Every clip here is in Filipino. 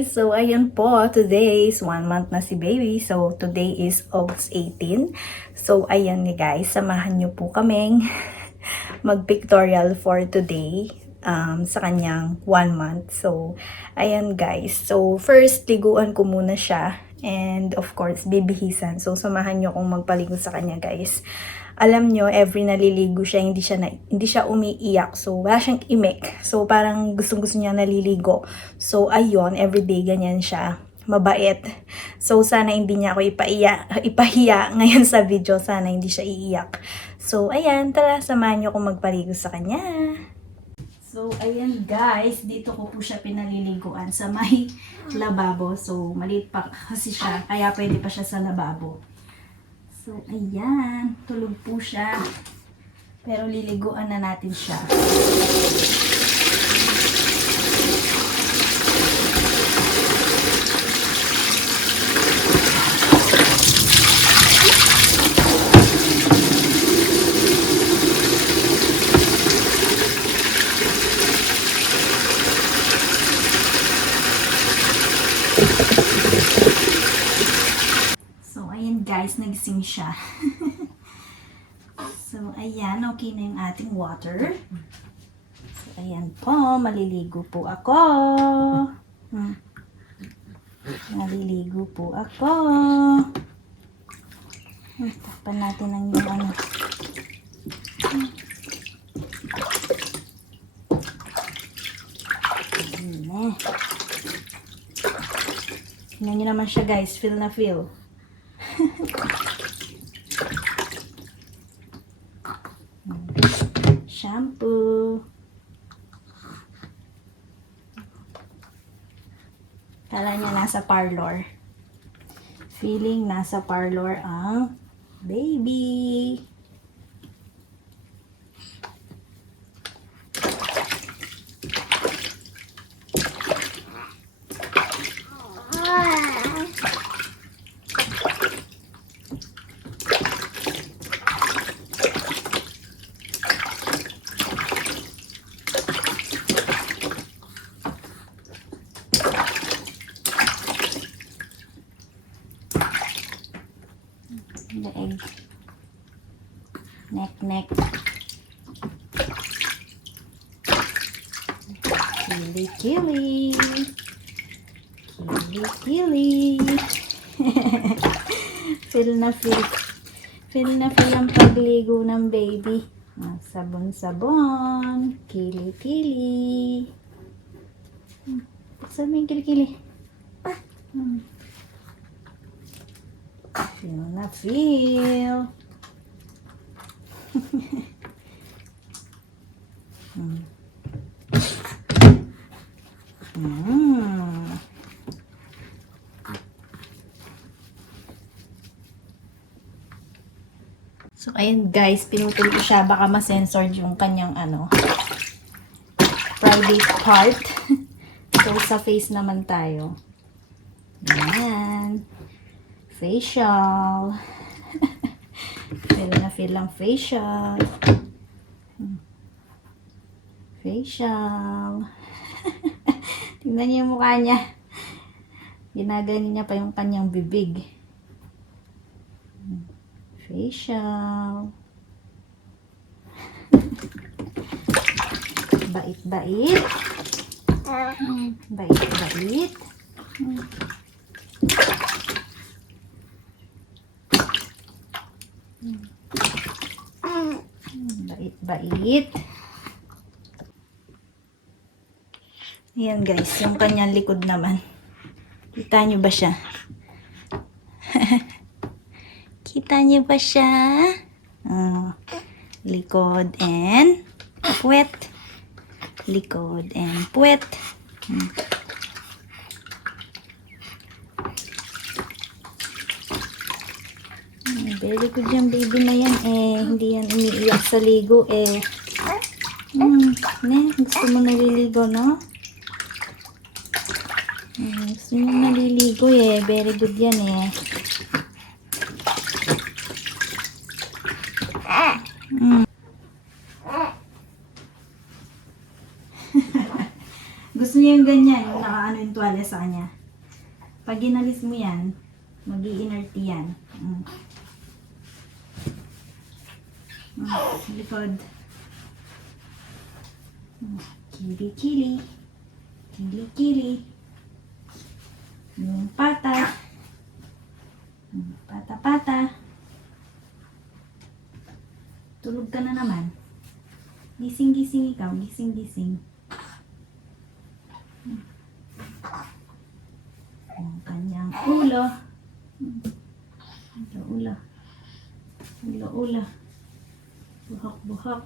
guys! So, ayan po. Today is 1 month na si baby. So, today is August 18. So, ayan ni guys. Samahan niyo po kaming mag-pictorial for today sa kanyang 1 month. So, ayan guys. So, first, liguan ko muna siya. And, of course, bibihisan. So, samahan niyo kung magpaligo sa kanya guys. Alam nyo, every naliligo siya, hindi siya umiiyak. So, wala siyang imik. So, parang gustong-gusto niya naliligo. So, ayun, everyday ganyan siya. Mabait. So, sana hindi niya ako ipahiya ngayon sa video. Sana hindi siya iiyak. So, ayan, tara, samahan niyo kung magpaligo sa kanya. So, ayan guys, dito ko po siya pinaliliguan sa may lababo. So, maliit pa kasi siya, kaya pwede pa siya sa lababo. So, ayan. Tulog po siya. Pero liliguan na natin siya. Guys, nagising siya. So, ayan, okay na yung ating water. So, ayan po, maliligo po ako. Maliligo po ako. Takpan natin ang yung ano. Ayan. Tingnan nyo naman siya guys, feel na feel. Shampoo. Kala niya nasa parlor. Feeling nasa parlor ang baby. The egg. Neck. Kili. Feel na feel ang pagligo ng baby. Sabon. Kili. Buksan mo yung kili. Feel na feel. So, ayun guys, pinutol ko siya. Baka ma-censored yung kanyang private part. So, sa face naman tayo. Ayan. Facial. Feel lang facial. Tingnan niyo yung mukha niya. Ginaganin niya pa yung kanyang bibig. Facial. Bait. Bait. Bait. Ayan guys, yung kanyang likod naman. Kita nyo ba siya? Kita nyo ba siya? Likod and puwet. Likod and puwet. Very good yung baby na yan hindi yan umiiyak sa ligo gusto mo naliligo, no? Gusto mo naliligo very good yan Gusto niya niya yung ganyan, yung nakaano yung tuwalya sa kanya. Pag ginalis mo yan, mag-i-inerte yan. Sa likod. Kili-kili. Kili-kili. Yung pata. Pata-pata. Tulog ka na naman. Gising-gising ikaw. Gising-gising. Yung kanyang ulo. Ulo-ulo. Ulo-ulo. Buhok-buhok.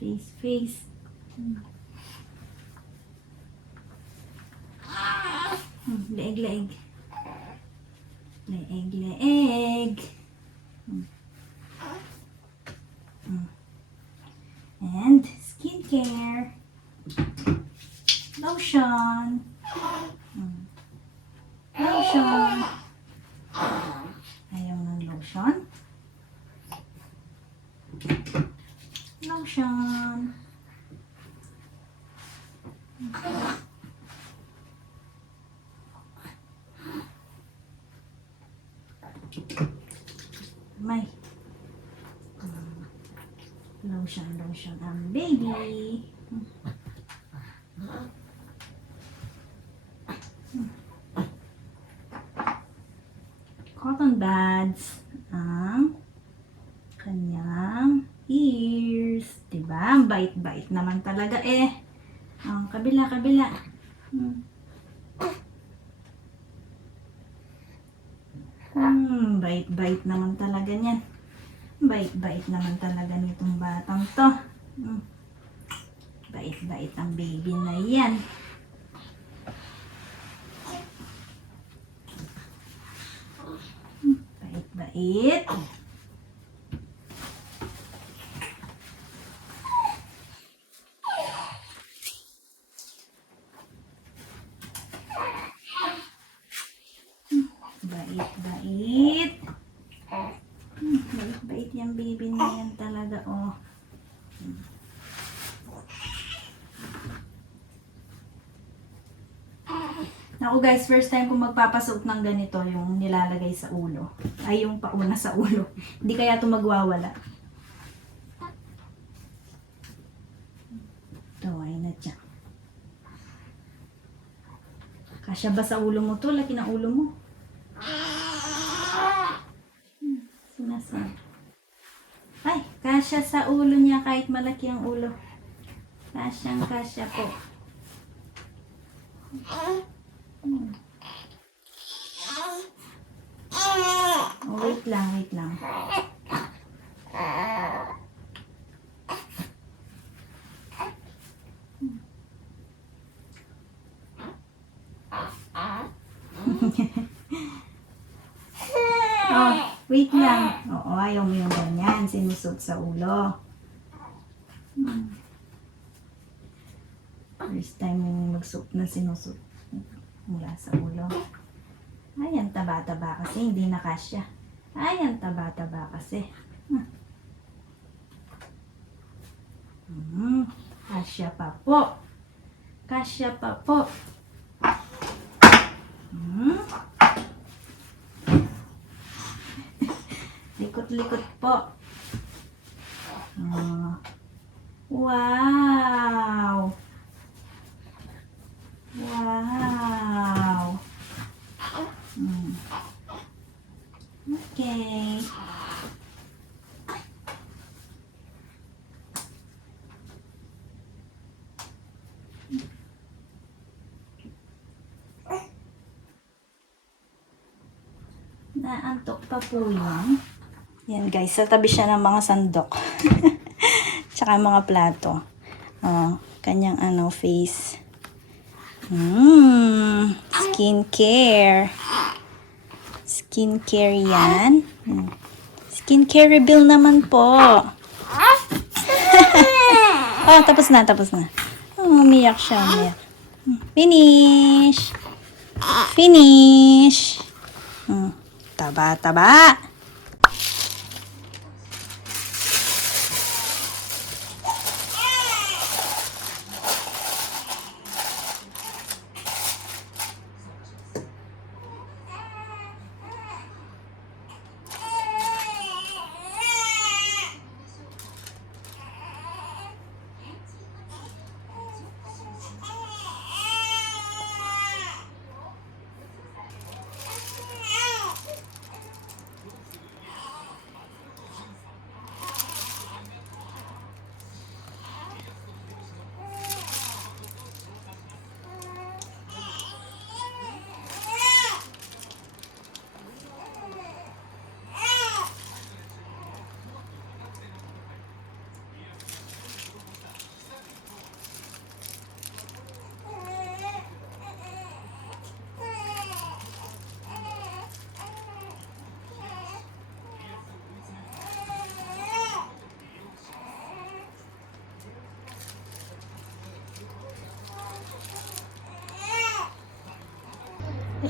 Face-face. Leeg-leeg. Leeg-leeg. And skincare. Lotion. Lotion. Ayaw ng lotion. Lotion. May lotion ang baby. Cotton buds ang kanyang ears. Diba? Ang bait-bait naman talaga eh. Ang kabila. Bait-bait naman talaga niyan. Bait-bait naman talaga nitong batang to. Bait-bait ang baby na yan. Bait-bait. Bait-bait. Bait-bait yung baby na yan talaga, oh. Ako guys, first time kong magpapasuot ng ganito, yung nilalagay sa ulo. Ay, yung pauna sa ulo. Hindi kaya ito magwawala. Ito, ay na siya. Kasya ba sa ulo mo to? Laki ng ulo mo. Sinasabi. Ay, kasya sa ulo niya kahit malaki ang ulo. Kasyang kasya po. Oh, wait lang. Oh, wait lang. Oo, ayaw mo yung ganyan. Sinusot sa ulo. First time yung magsuot na sinusot mula sa ulo. Ay, ang taba-taba kasi. Hindi na kasya. Ay, ang taba-taba kasi. Kasya pa po. Kasya pa po. Likot-likot po. Wow! Wow! Okay. Naantok pa po yan. Yan guys, sa tabi siya ng mga sandok. Tsaka mga plato. Kanyang face. Skincare. Skincare yan. Skincare reveal naman po. Tapos na. Umiyak siya, umiyak. Finish. Finish. Taba.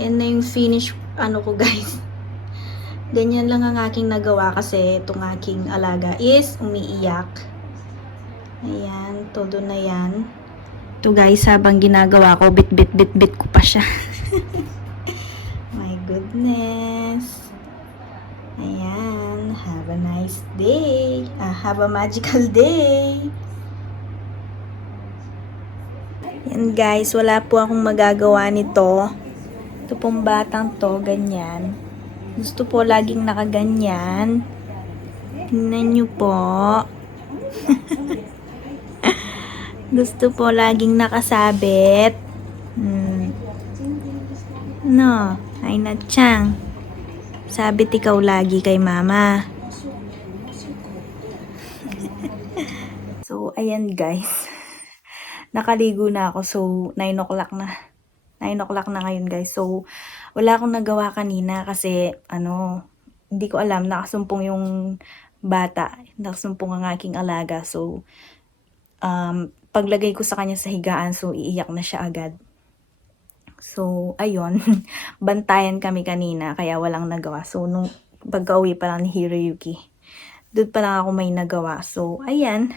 Yan na yung finish ano ko guys. Ganyan lang ang aking nagawa kasi itong aking alaga is umiiyak. Ayan, todo na yan. Ito guys, habang ginagawa ko, bit ko pa siya. My goodness. Ayan, have a nice day. Have a magical day. Yan guys, wala po akong magagawa nito. Ito pong batang to, ganyan. Gusto po laging nakaganyan. Tingnan nyo po. Gusto po laging nakasabit. No, ay na Chang. Sabit ikaw lagi kay mama. So, ayan guys. Nakaligo na ako. So, 9 o'clock na. 9 o'clock na ngayon guys. So, wala akong nagawa kanina kasi, hindi ko alam, nakasumpong yung bata. Nakasumpong ang aking alaga. So, paglagay ko sa kanya sa higaan, so, iiyak na siya agad. So, ayun. Bantayan kami kanina, kaya walang nagawa. So, nung pagka-uwi pa lang ni Hiroyuki, doon pa lang ako may nagawa. So, ayan.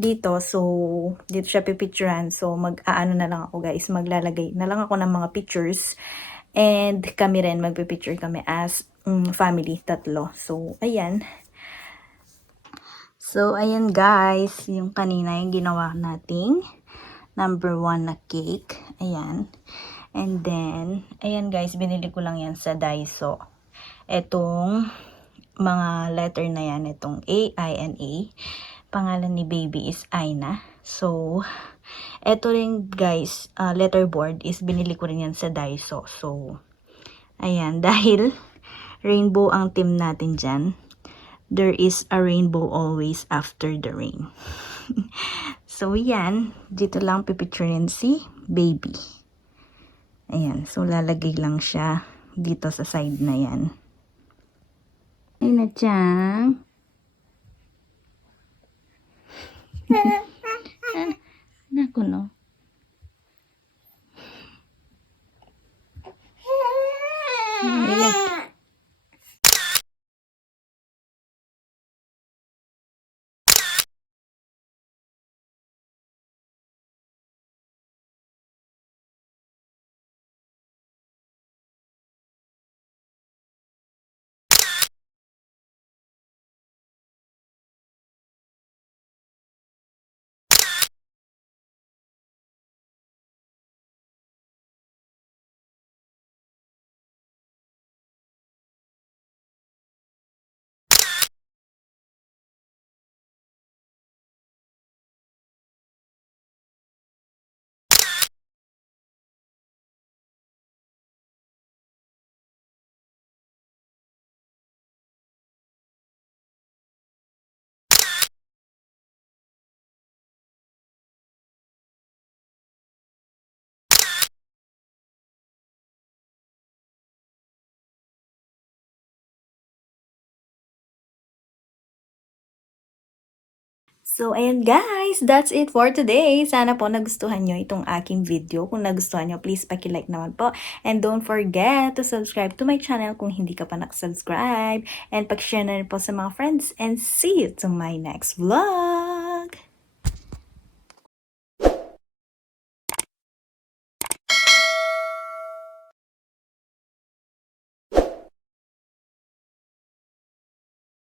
Dito siya pipicturean. So, mag-aano na lang ako guys, maglalagay na lang ako ng mga pictures. And kami rin, magpipicture kami as family, 3. So, ayan. So, ayan guys, yung kanina yung ginawa nating number 1 na cake. Ayan. And then, ayan guys, binili ko lang yan sa Daiso. Etong mga letter na yan, itong A, I, and A. Pangalan ni baby is Aina. So, eto rin guys, letterboard is binili ko rin yan sa Daiso. So, ayan, dahil rainbow ang team natin dyan. There is a rainbow always after the rain. So, yan. Dito lang pipicturein si baby. Ayan. So, lalagay lang siya dito sa side na yan. Ay na Chang. Naku no. So, ayan guys, that's it for today. Sana po nagustuhan nyo itong aking video. Kung nagustuhan nyo, please paki-like naman po. And don't forget to subscribe to my channel kung hindi ka pa nakasubscribe. And pag-share na rin po sa mga friends. And see you to my next vlog!